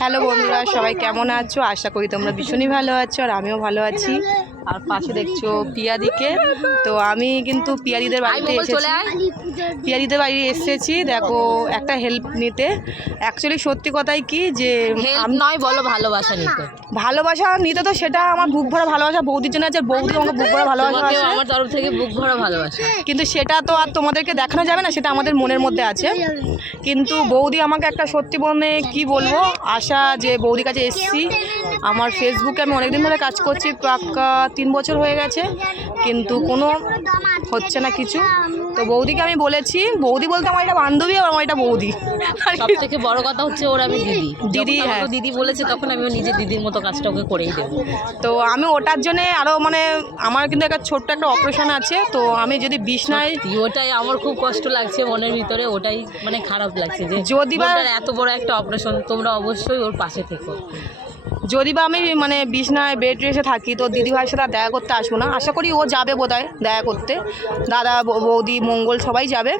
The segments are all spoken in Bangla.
হ্যালো বন্ধুরা, সবাই কেমন আছো? আশা করি তোমরা ভীষণই ভালো আছো আর আমিও ভালো আছি। আর পাশে দেখছো পিয়াদিকে। তো আমি কিন্তু পিয়াদিদের বাড়িতে এসেছি দেখো একটা হেল্প নিতে। অ্যাকচুয়ালি সত্যি কথাই কি যে আমি নয় বলো, ভালোবাসা নিতে তো সেটা আমার বুক ভরা ভালোবাসা বৌদির জন্য আছে। বৌদি আমাকে বুক ভরা ভালোবাসা আছে, আমার তরফ থেকে বুক ভরা ভালোবাসা। কিন্তু সেটা তো আর তোমাদেরকে দেখানো যাবে না, সেটা আমাদের মনের মধ্যে আছে। কিন্তু বৌদি আমাকে একটা সত্যি মনে কি বলবো আশা, যে বৌদির কাছে এসেছি। আমার ফেসবুকে আমি অনেকদিন ধরে কাজ করছি, পাক্কা 3 বছর হয়ে গেছে, কিন্তু কোনো হচ্ছে না কিছু। তো বৌদিকে আমি বলেছি, বৌদি বলতে আমার এটা বান্ধবী আর আমার এটা বৌদি। সব থেকে বড় কথা হচ্ছে ওর আমি দিদি। হ্যাঁ, দিদি বলেছে তখন আমিও নিজের দিদির মতো কাজটা ওকে করেই দেবো। তো আমি ওটার জন্যে আরও আমার কিন্তু একটা ছোট্ট একটা অপারেশন আছে। তো আমি যদি বিছনায়, ওটাই আমার খুব কষ্ট লাগছে মনের ভিতরে, ওটাই খারাপ লাগছে যে যদি বা এত বড় একটা অপারেশন, তোমরা অবশ্যই ওর পাশে থেকো। যদি বা আমি বিছনায় বেড রেসে থাকি তো দিদিভাইয়ের সাথে দেখা করতে আসবো না। আশা করি ও যাবে বোধহয় দেখা করতে, দাদা বৌদি মঙ্গল সবাই যাবে।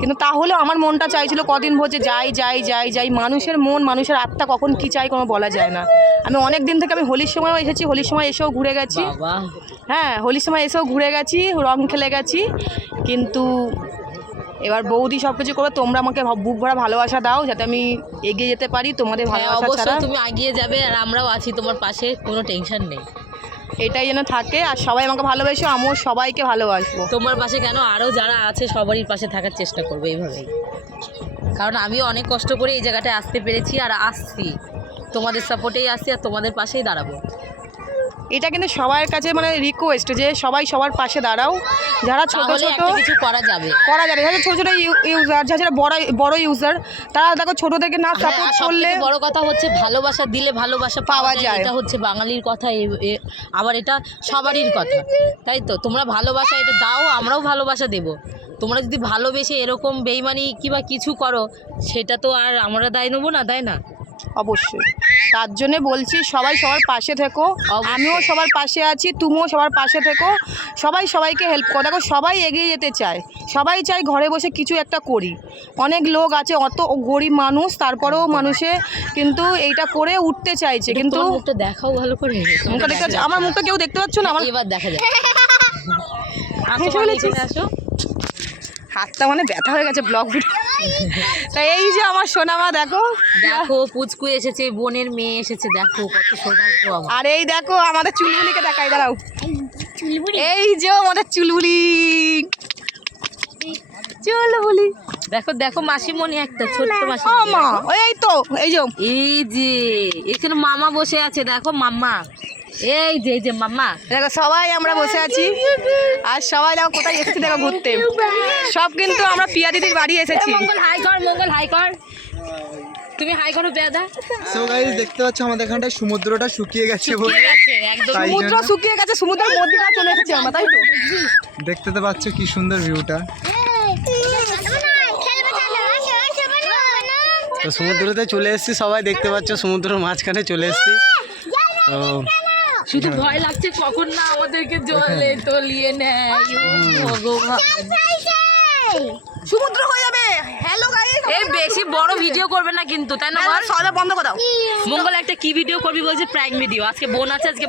কিন্তু তাহলেও আমার মনটা চাইছিল কদিন ভোজে যাই। মানুষের মন, মানুষের আত্মা কখন কী চাই কোনো বলা যায় না। আমি অনেক দিন থেকে, আমি হোলির সময়ও এসেছি, হোলির সময় এসেও ঘুরে গেছি। হ্যাঁ, হোলির সময় এসেও ঘুরে গেছি, রং খেলে গেছি। কিন্তু এবার বৌদি সব কিছু করো, তোমরা আমাকে বুক ভরা ভালোবাসা দাও যাতে আমি এগিয়ে যেতে পারি তোমাদের ভালোবাসা ছাড়া। তুমি এগিয়ে যাবে আর আমরাও আছি তোমার পাশে, কোনো টেনশন নেই। এটাই যেন থাকে আর সবাই আমাকে ভালোবাসো, আমিও সবাইকে ভালোবাসবো। তোমার পাশে কেন, আরও যারা আছে সবারই পাশে থাকার চেষ্টা করবে এইভাবেই। কারণ আমিও অনেক কষ্ট করে এই জায়গাটায় আসতে পেরেছি আর আসছি, তোমাদের সাপোর্টেই আসছি আর তোমাদের পাশেই দাঁড়াবো। এটা কিন্তু সবার কাছে রিকোয়েস্ট যে সবাই সবার পাশে দাঁড়াও। যারা ছোট কিছু করা যাবে, যারা ছোট ছোট ইউজার, যারা বড় ইউজার, তারা দেখো ছোটদেরকে না সাপোর্ট করলে। বড় কথা হচ্ছে ভালোবাসা দিলে ভালোবাসা পাওয়া যায়, এটা হচ্ছে বাঙালির কথা। আবার এটা সবারই কথা, তাই তো? তোমরা ভালোবাসা এটা দাও, আমরাও ভালোবাসা দেব। তোমরা যদি ভালোবেসে এরকম বেইমানি কিংবা কিছু করো, সেটা তো আর আমরা দায় নেবো না, তাই না? অবশ্যই, তার জন্যে বলছি সবাই সবার পাশে থেকো। আমিও সবার পাশে আছি, তুমিও সবার পাশে থেকো। সবাই সবাইকে হেল্প করো। দেখো সবাই এগিয়ে যেতে চায়, সবাই চায় ঘরে বসে কিছু একটা করি। অনেক লোক আছে, অত গরিব মানুষ, তারপরেও মানুষে কিন্তু এইটা করে উঠতে চাইছে। কিন্তু মুখটা দেখাও ভালো করে, মুখটা দেখতে পাচ্ছ? আমার মুখটা কেউ দেখতে পাচ্ছ না? আমার এবার দেখা যায়। আসো, হাতটা ব্যথা হয়ে গেছে ব্লগ ভিডিও। তাই এই যে আমার সোনামা, দেখো পুচকু এসেছে, বোনের মেয়ে এসেছে, দেখো কত সৌভাগ্য। আর এই দেখো আমাদের চুলবুলিকে দেখাই, দাঁড়াও। এই যে আমাদের চুলবুলি, দেখো দেখো মাসিমণি, একটা ছোট্ট মাসি। এই যে এখানে মামা বসে আছে, দেখো মাম্মা। এই যে মাম্মা, দেখো সবাই আমরা বসে আছি। আর সবাই দেখো কোথায় এসেছি, দেখো ঘুরতে। সব কিন্তু আমরা পিয়া দিদির বাড়ি এসেছি। মঙ্গল হাই কর, তুমি হাই করো পেয়াদা। সো গাইস, দেখতে পাচ্ছ আমাদের এখানটায় সমুদ্রটা শুকিয়ে গেছে একদম সমুদ্র শুকিয়ে গেছে, সমুদ্রের মধ্যে চলে এসেছি আমরা, তাই তো? দেখতে তো পাচ্ছ কি সুন্দর ভিউটা। তো সমুদ্রতে চলে এসেছি, সবাই দেখতে পাচ্ছ সমুদ্রের মাঝখানে চলে এসেছি। তো শুধু ভয় লাগছে কখন না আমাদেরকে জলে তলিয়ে নেয়। সমুদ্র হয়ে যাবে। হ্যালো গাইস, এই বেশি বড় ভিডিও করবে না কিন্তু, তাই না? সবাই বন্ধ করে দাও। মঙ্গল একটা কি ভিডিও করবি বলছে? Prank video. আজকে বোন আছে, আজকে